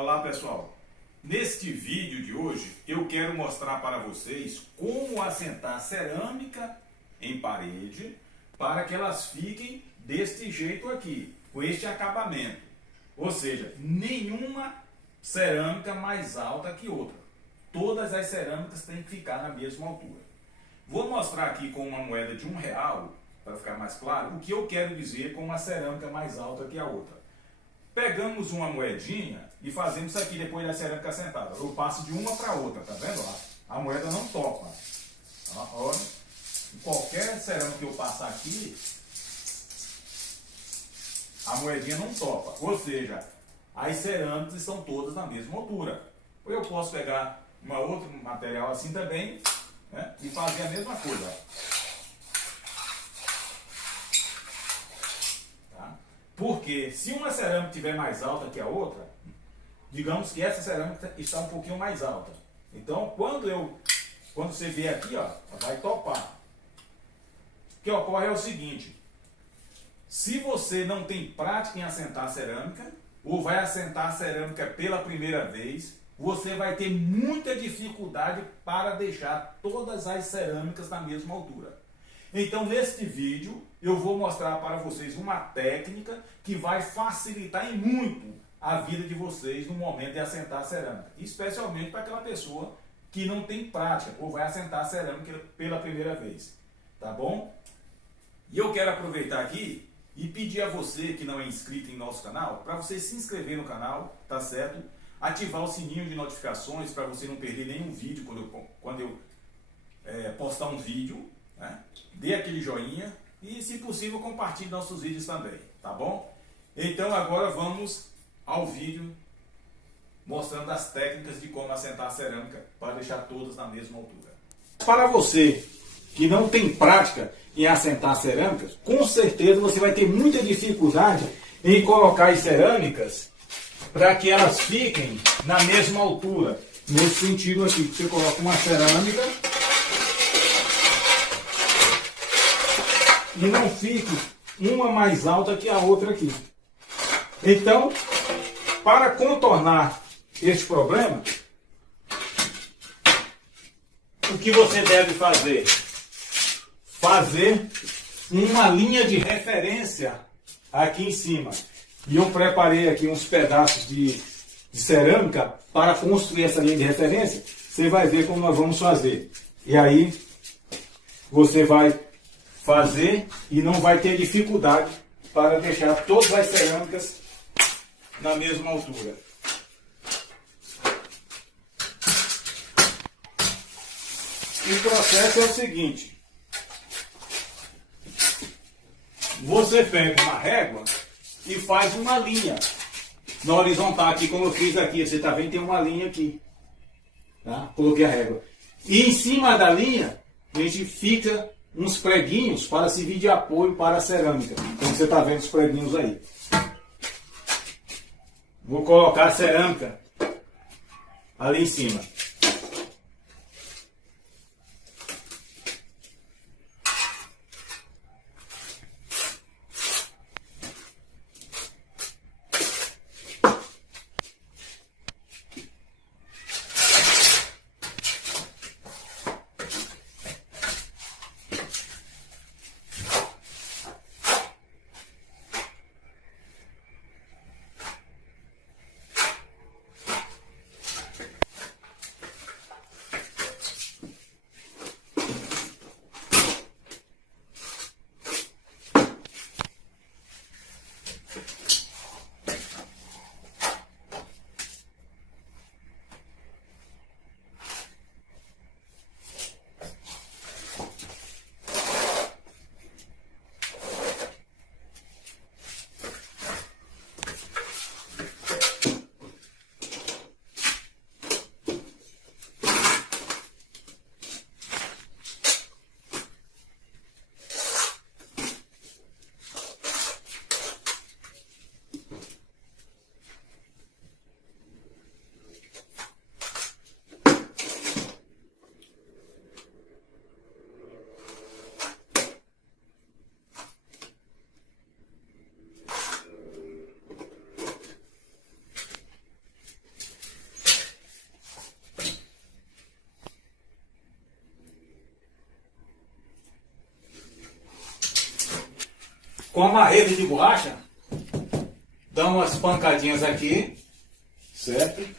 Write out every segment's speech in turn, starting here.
Olá pessoal, neste vídeo de hoje eu quero mostrar para vocês como assentar cerâmica em parede para que elas fiquem deste jeito aqui, com este acabamento, ou seja, nenhuma cerâmica mais alta que outra, todas as cerâmicas têm que ficar na mesma altura. Vou mostrar aqui com uma moeda de R$1, para ficar mais claro, o que eu quero dizer com uma cerâmica mais alta que a outra. Pegamos uma moedinha e fazemos isso aqui depois da cerâmica assentada. Eu passo de uma para outra, tá vendo? A moeda não topa. Olha, qualquer cerâmica que eu passar aqui, a moedinha não topa. Ou seja, as cerâmicas estão todas na mesma altura. Ou eu posso pegar uma outra material assim também, né, e fazer a mesma coisa. Porque se uma cerâmica estiver mais alta que a outra, digamos que essa cerâmica está um pouquinho mais alta. Então, quando você vier aqui, ó, vai topar. O que ocorre é o seguinte: se você não tem prática em assentar a cerâmica, ou vai assentar a cerâmica pela primeira vez, você vai ter muita dificuldade para deixar todas as cerâmicas na mesma altura. Então, neste vídeo, eu vou mostrar para vocês uma técnica que vai facilitar em muito a vida de vocês no momento de assentar a cerâmica. Especialmente para aquela pessoa que não tem prática ou vai assentar a cerâmica pela primeira vez. Tá bom? E eu quero aproveitar aqui e pedir a você que não é inscrito em nosso canal, para você se inscrever no canal, tá certo? Ativar o sininho de notificações para você não perder nenhum vídeo quando eu postar um vídeo. Né? Dê aquele joinha e, se possível, compartilhe nossos vídeos também, tá bom? Então agora vamos ao vídeo mostrando as técnicas de como assentar a cerâmica para deixar todas na mesma altura. Para você que não tem prática em assentar cerâmicas, com certeza você vai ter muita dificuldade em colocar as cerâmicas para que elas fiquem na mesma altura. Nesse sentido aqui, você coloca uma cerâmica e não fique uma mais alta que a outra aqui. Então, para contornar este problema, o que você deve fazer? Fazer uma linha de referência aqui em cima. E eu preparei aqui uns pedaços de cerâmica para construir essa linha de referência. Você vai ver como nós vamos fazer. E aí, você vai fazer e não vai ter dificuldade para deixar todas as cerâmicas na mesma altura. O processo é o seguinte: você pega uma régua e faz uma linha na horizontal aqui, como eu fiz aqui. Você está vendo, tem uma linha aqui, tá? Coloquei a régua e em cima da linha a gente fica uns preguinhos para servir de apoio para a cerâmica. Como você está vendo os preguinhos aí. Vou colocar a cerâmica ali em cima. com a marreta de borracha, dá umas pancadinhas aqui, certo?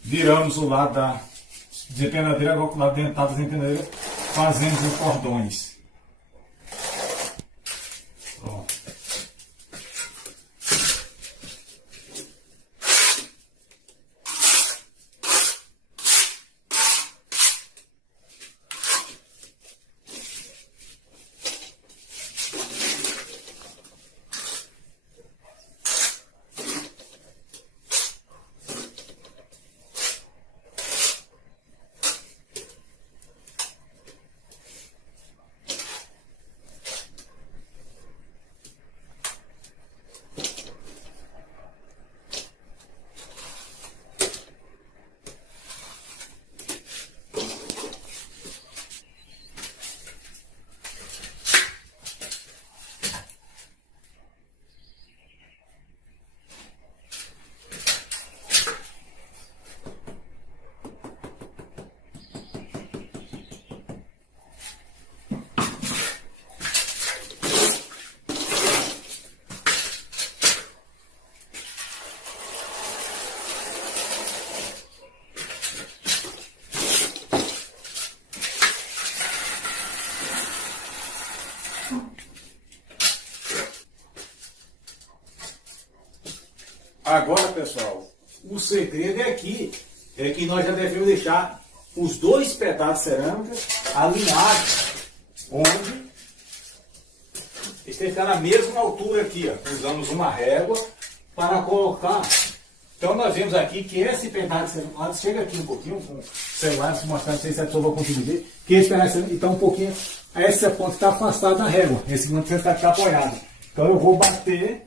Viramos o lado da desempenadeira, agora com o lado dentado da desempenadeira, fazemos os cordões. Pronto. Agora, pessoal, o segredo é aqui, é que nós já devemos deixar os dois pedaços de cerâmica alinhados, onde eles têm que ficar na mesma altura aqui, ó. Usamos uma régua para colocar. Então nós vemos aqui que esse pedaço de cerâmica, chega aqui um pouquinho com o celular, se mostrar, não sei se a pessoa vai conseguir ver, que esse pedaço de cerâmica está um pouquinho, essa ponta está afastada da régua, esse ponto está apoiado. Então eu vou bater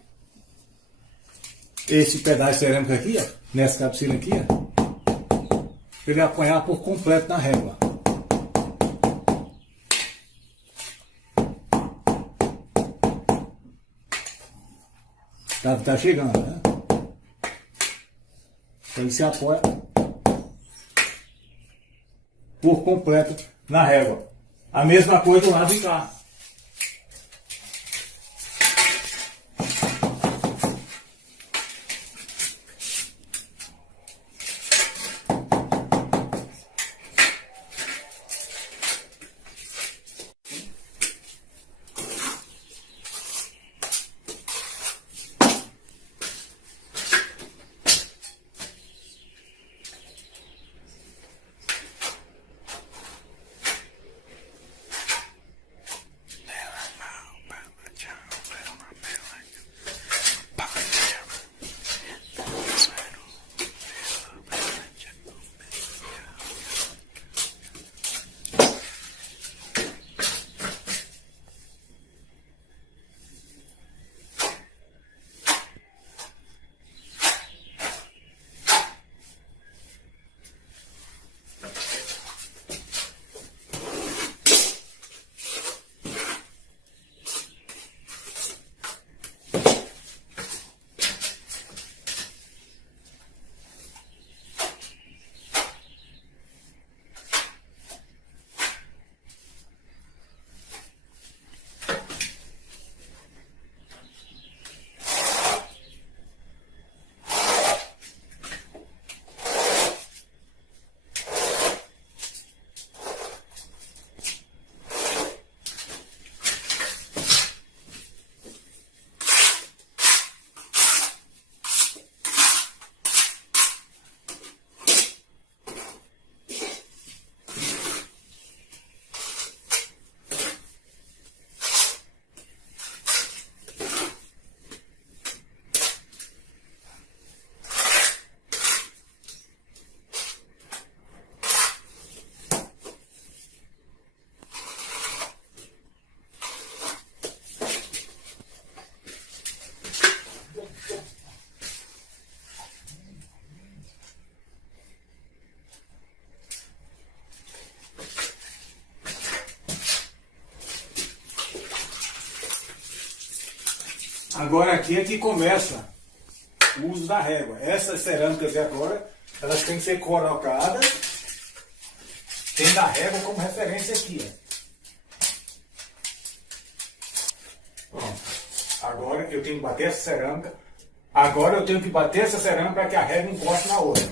esse pedaço de cerâmica aqui, ó, nessa cabeceira aqui, ó, para ele apoiar por completo na régua. Tá chegando, né? Então ele se apoia por completo na régua. A mesma coisa do lado de cá. Agora aqui é que começa o uso da régua. Essas cerâmicas agora, elas têm que ser colocadas tendo a régua como referência aqui. Ó. Pronto. Agora eu tenho que bater essa cerâmica. Agora eu tenho que bater essa cerâmica para que a régua encoste na outra.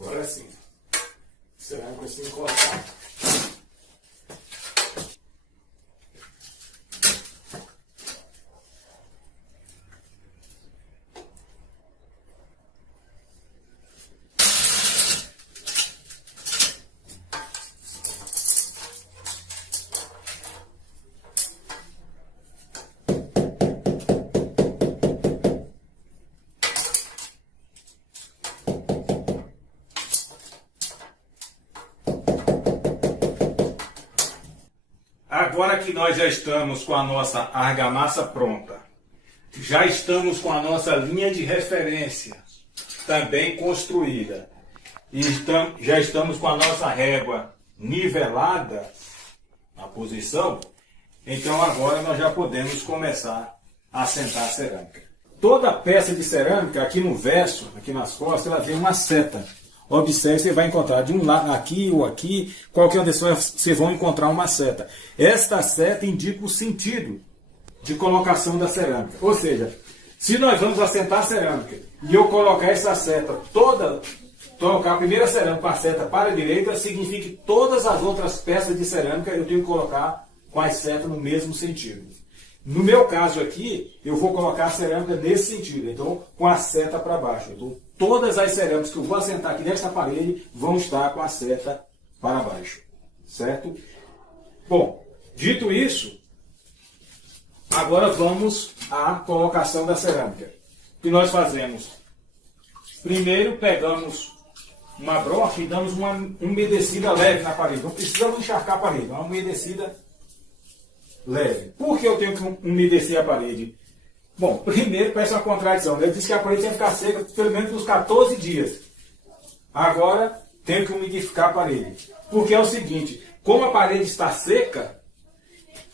Agora sim. Cerâmica assim encostar. Agora que nós já estamos com a nossa argamassa pronta, já estamos com a nossa linha de referência também construída, e já estamos com a nossa régua nivelada na posição, então agora nós já podemos começar a assentar a cerâmica. Toda peça de cerâmica, aqui no verso, aqui nas costas, ela tem uma seta. Observe, você vai encontrar de um lado, aqui ou aqui, qualquer uma dessas, vocês vão encontrar uma seta. Esta seta indica o sentido de colocação da cerâmica. Ou seja, se nós vamos assentar a cerâmica e eu colocar essa seta toda, colocar a primeira cerâmica com a seta para a direita, significa que todas as outras peças de cerâmica eu tenho que colocar com a seta no mesmo sentido. No meu caso aqui, eu vou colocar a cerâmica nesse sentido, então com a seta para baixo. Então, todas as cerâmicas que eu vou assentar aqui nesta parede vão estar com a seta para baixo, certo? Bom, dito isso, agora vamos à colocação da cerâmica. O que nós fazemos? Primeiro pegamos uma brocha e damos uma umedecida leve na parede. Não precisamos encharcar a parede, uma umedecida leve. Por que eu tenho que umedecer a parede? Bom, primeiro parece uma contradição. Ele disse que a parede tem que ficar seca pelo menos uns 14 dias. Agora tenho que umidificar a parede. Porque é o seguinte, como a parede está seca,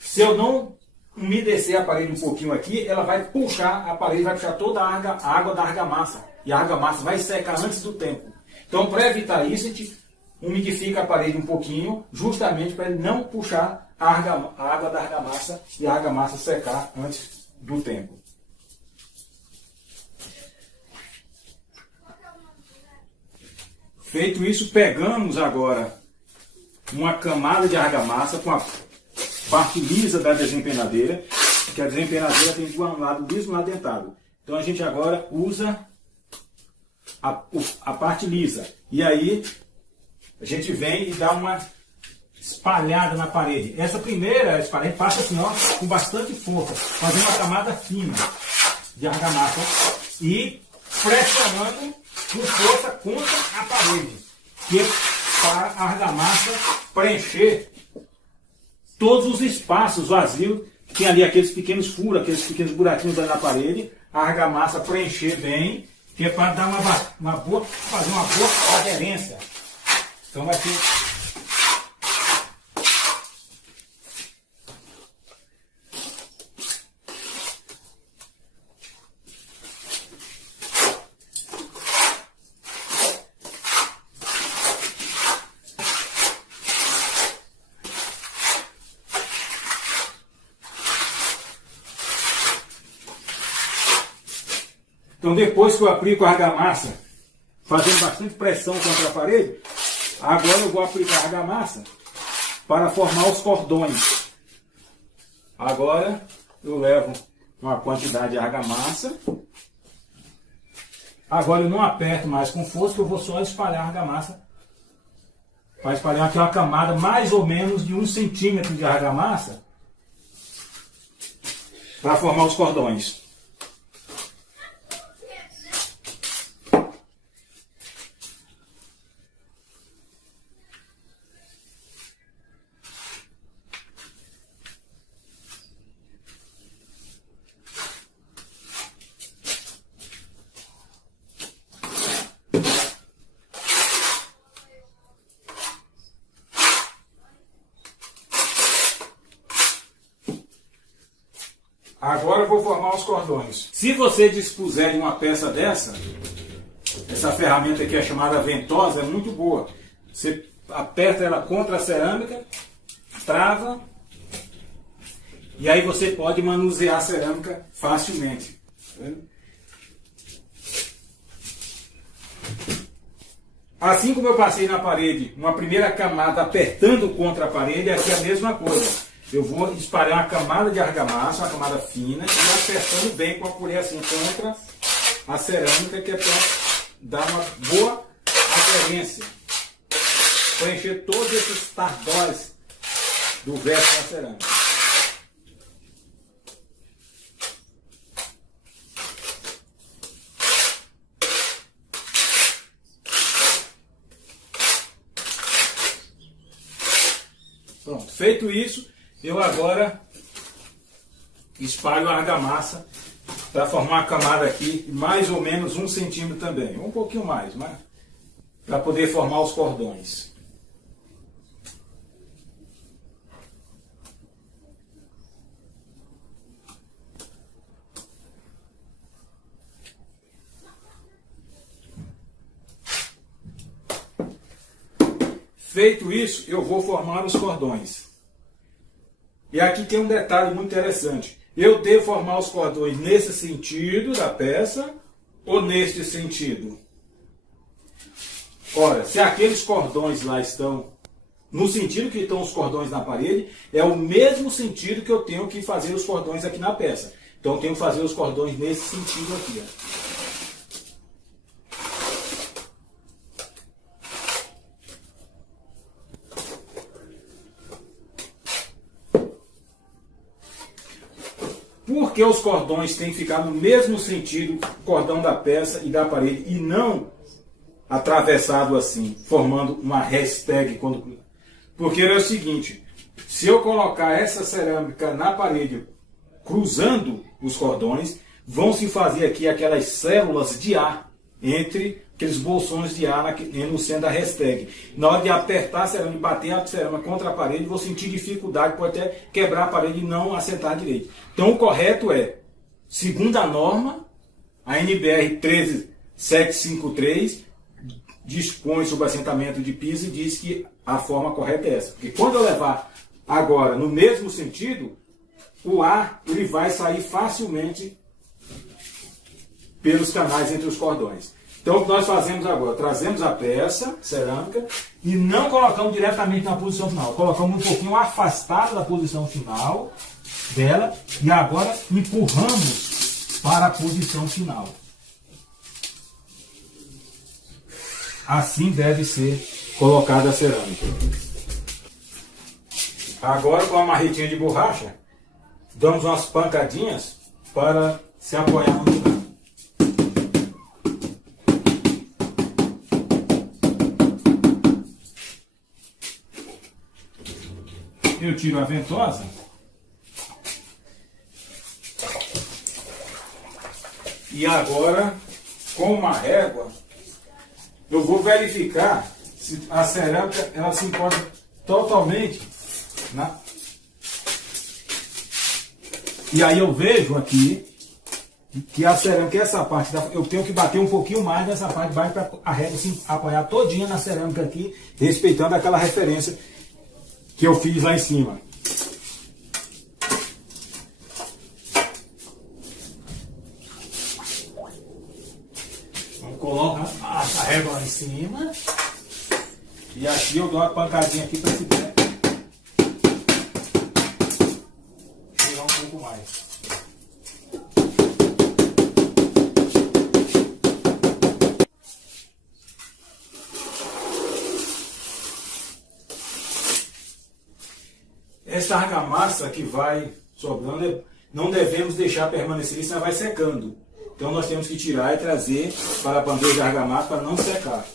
se eu não umedecer a parede um pouquinho aqui, ela vai puxar a parede, vai puxar toda a água da argamassa. E a argamassa vai secar antes do tempo. Então, para evitar isso, a gente umidifica a parede um pouquinho, justamente para ele não puxar a água da argamassa e a argamassa secar antes do tempo. Feito isso, pegamos agora uma camada de argamassa com a parte lisa da desempenadeira, que a desempenadeira tem um lado liso e um lado dentado. Então a gente agora usa a parte lisa. E aí a gente vem e dá uma espalhada na parede. Essa primeira espalhada passa assim, ó, com bastante força, fazendo uma camada fina de argamassa e pressionando com força contra a parede, que é para a argamassa preencher todos os espaços vazios, que tem ali aqueles pequenos furos, aqueles pequenos buraquinhos ali na parede, a argamassa preencher bem, que é para dar uma boa, fazer uma boa aderência. Então vai ser... Então depois que eu aplico a argamassa, fazendo bastante pressão contra a parede, agora eu vou aplicar a argamassa para formar os cordões. Agora eu levo uma quantidade de argamassa. Agora eu não aperto mais com força, eu vou só espalhar a argamassa. Para espalhar aqui uma camada mais ou menos de 1 centímetro de argamassa para formar os cordões. Agora eu vou formar os cordões. Se você dispuser de uma peça dessa, essa ferramenta aqui é chamada ventosa, é muito boa. Você aperta ela contra a cerâmica, trava, e aí você pode manusear a cerâmica facilmente. Tá vendo? Assim como eu passei na parede uma primeira camada apertando contra a parede, aqui é a mesma coisa. Eu vou espalhar uma camada de argamassa, uma camada fina, e apertando bem com a colher assim contra a cerâmica, que é para dar uma boa aderência. Preencher todos esses tardóis do verso da cerâmica. Pronto, feito isso, eu agora espalho a argamassa para formar a camada aqui, mais ou menos 1 centímetro também, um pouquinho mais, mas para poder formar os cordões. Feito isso, eu vou formar os cordões. E aqui tem um detalhe muito interessante. Eu devo formar os cordões nesse sentido da peça ou neste sentido? Ora, se aqueles cordões lá estão no sentido que estão os cordões na parede, é o mesmo sentido que eu tenho que fazer os cordões aqui na peça. Então eu tenho que fazer os cordões nesse sentido aqui, ó. Porque os cordões têm que ficar no mesmo sentido, cordão da peça e da parede, e não atravessado assim, formando uma hashtag. Porque é o seguinte, se eu colocar essa cerâmica na parede, cruzando os cordões, vão se fazer aqui aquelas células de ar, entre aqueles bolsões de ar no centro da hashtag. Na hora de apertar a cerâmica e bater a cerâmica contra a parede, vou sentir dificuldade, pode até quebrar a parede e não assentar direito. Então o correto é, segundo a norma, a NBR 13753 dispõe sobre assentamento de piso e diz que a forma correta é essa. Porque quando eu levar agora no mesmo sentido, o ar ele vai sair facilmente pelos canais entre os cordões. Então o que nós fazemos agora? Trazemos a peça cerâmica e não colocamos diretamente na posição final. Colocamos um pouquinho afastado da posição final dela e agora empurramos para a posição final. Assim deve ser colocada a cerâmica. Agora com a marretinha de borracha, damos umas pancadinhas para se apoiar no lugar. Eu tiro a ventosa e agora com uma régua eu vou verificar se a cerâmica ela se encontra totalmente na... E aí eu vejo aqui que a cerâmica, essa parte, eu tenho que bater um pouquinho mais nessa parte de baixo para a régua se apoiar todinha na cerâmica aqui, respeitando aquela referência que eu fiz lá em cima. Vamos colocar a régua lá em cima. E aqui eu dou uma pancadinha aqui para esse pé chegar um pouco mais. Essa argamassa que vai sobrando, não devemos deixar permanecer, senão vai secando. Então nós temos que tirar e trazer para a bandeja de argamassa para não secar.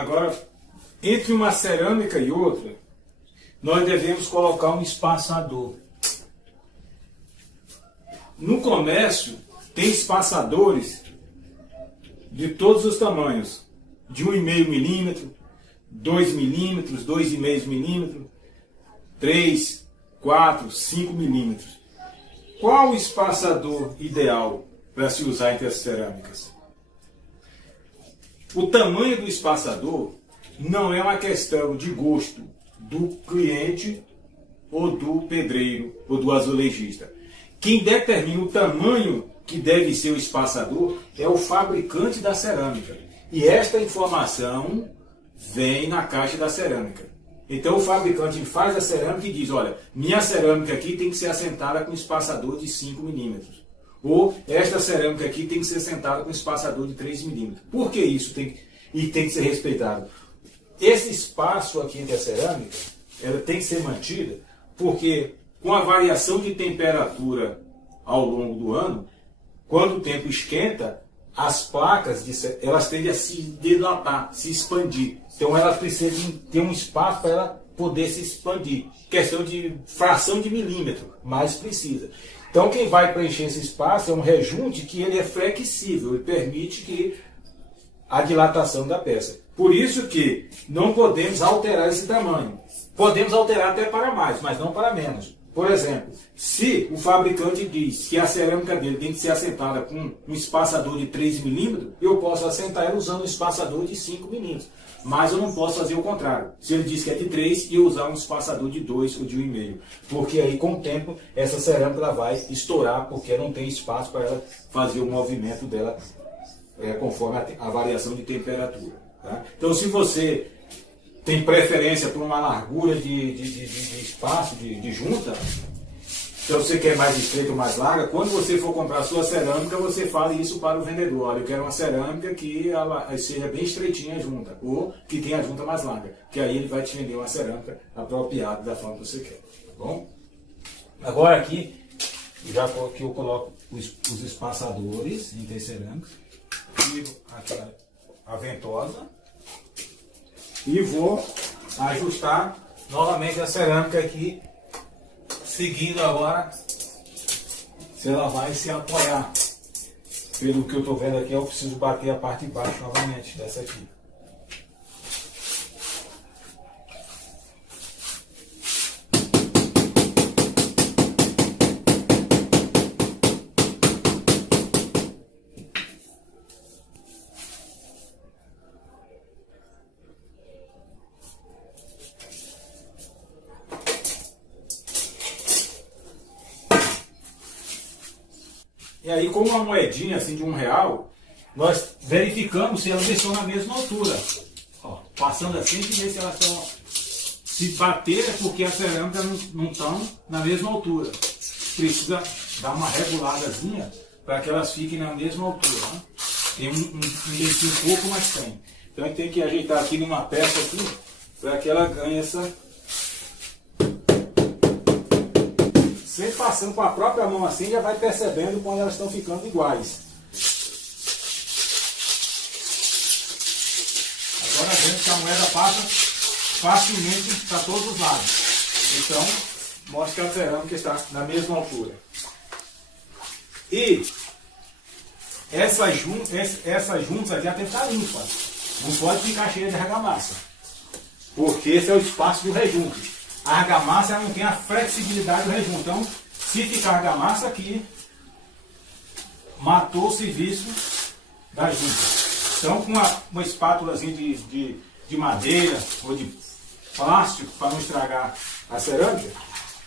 Agora, entre uma cerâmica e outra, nós devemos colocar um espaçador. No comércio, tem espaçadores de todos os tamanhos, de 1,5 milímetro, 2 milímetros, 2,5 milímetros, 3, 4, 5 milímetros. Qual o espaçador ideal para se usar entre as cerâmicas? O tamanho do espaçador não é uma questão de gosto do cliente ou do pedreiro ou do azulejista. Quem determina o tamanho que deve ser o espaçador é o fabricante da cerâmica. E esta informação vem na caixa da cerâmica. Então o fabricante faz a cerâmica e diz, olha, minha cerâmica aqui tem que ser assentada com espaçador de 5 milímetros. Ou esta cerâmica aqui tem que ser assentada com espaçador de 3 milímetros. Por que isso tem que ser respeitado? Esse espaço aqui entre a cerâmica, ela tem que ser mantida, porque com a variação de temperatura ao longo do ano, quando o tempo esquenta, as placas elas tendem a se dilatar, se expandir. Então elas precisam ter um espaço para ela poder se expandir. Questão de fração de milímetro, mas precisa. Então quem vai preencher esse espaço é um rejunte que ele é flexível e permite que a dilatação da peça. Por isso que não podemos alterar esse tamanho. Podemos alterar até para mais, mas não para menos. Por exemplo, se o fabricante diz que a cerâmica dele tem que ser assentada com um espaçador de 3 milímetros, eu posso assentar ela usando um espaçador de 5 milímetros. Mas eu não posso fazer o contrário. Se ele diz que é de 3, eu usar um espaçador de 2 ou de 1,5. Porque aí, com o tempo, essa cerâmica ela vai estourar, porque não tem espaço para ela fazer o movimento dela conforme a variação de temperatura. Tá? Então, se você tem preferência por uma largura de espaço, de junta, então você quer mais estreita ou mais larga, quando você for comprar a sua cerâmica, você fale isso para o vendedor. Olha, eu quero uma cerâmica que ela seja bem estreitinha a junta, ou que tenha a junta mais larga, que aí ele vai te vender uma cerâmica apropriada da forma que você quer. Tá bom? Agora aqui, que eu coloco os espaçadores entre as cerâmicas, e aqui a ventosa, e vou ajustar novamente a cerâmica aqui, seguindo agora se ela vai se apoiar. Pelo que eu estou vendo aqui, eu preciso bater a parte de baixo novamente dessa aqui. E aí, com uma moedinha assim de R$1, nós verificamos se elas estão na mesma altura. Ó, passando assim, a gente vê se elas estão. Se bater é porque as cerâmicas não estão na mesma altura. Precisa dar uma reguladazinha para que elas fiquem na mesma altura. Né? Tem um dentinho pouco, mas tem. Então a gente tem que ajeitar aqui numa peça aqui para que ela ganhe essa. Sempre passando com a própria mão assim, já vai percebendo quando elas estão ficando iguais. Agora vemos que a moeda passa facilmente para todos os lados. Então, mostra que a cerâmica está na mesma altura. E essas juntas aqui tem que ficar limpas. Não pode ficar cheia de argamassa. Porque esse é o espaço do rejunte. A argamassa não tem a flexibilidade do rejunte. Então, se ficar argamassa aqui, matou o serviço da junta. Então, com uma espátulazinha de madeira ou de plástico, para não estragar a cerâmica,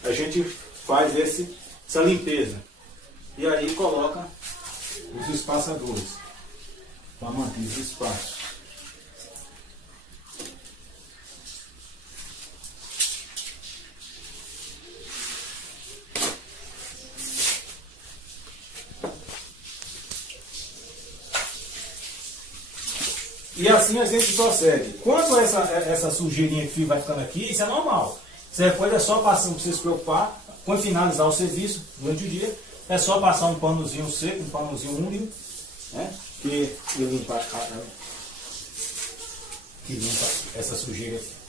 a gente faz essa limpeza. E aí coloca os espaçadores para manter os espaços. E assim a gente procede. Quando essa sujeirinha que vai ficando aqui, isso é normal. Você depois é só passar, não precisa se preocupar. Quando finalizar o serviço, durante o dia, é só passar um panozinho seco, um panozinho úmido, né? Que limpa que limpa essa sujeira aqui.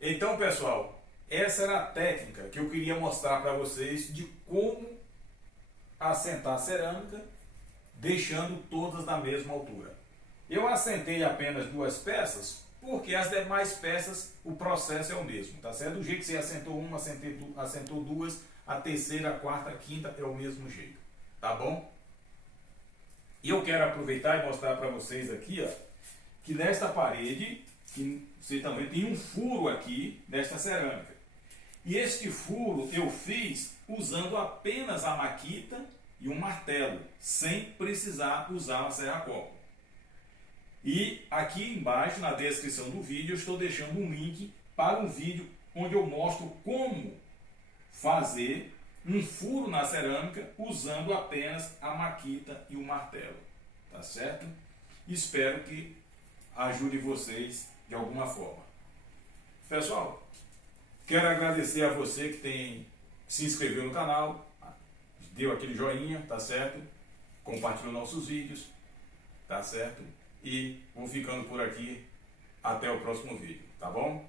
Então, pessoal, essa era a técnica que eu queria mostrar para vocês de como assentar a cerâmica, deixando todas na mesma altura. Eu assentei apenas 2 peças, porque as demais peças o processo é o mesmo, tá certo? Do jeito que você assentou uma, assentou 2, a terceira, a quarta, a quinta é o mesmo jeito, tá bom? E eu quero aproveitar e mostrar para vocês aqui, ó, que nesta parede, que você também tem um furo aqui nesta cerâmica. E este furo eu fiz usando apenas a maquita e um martelo, sem precisar usar a serra-copo. E aqui embaixo, na descrição do vídeo, eu estou deixando um link para um vídeo onde eu mostro como fazer um furo na cerâmica usando apenas a maquita e o martelo. Tá certo? Espero que ajude vocês de alguma forma. Pessoal, quero agradecer a você que tem se inscreveu no canal, deu aquele joinha, tá certo? Compartilhou nossos vídeos, tá certo? E vou ficando por aqui até o próximo vídeo, tá bom?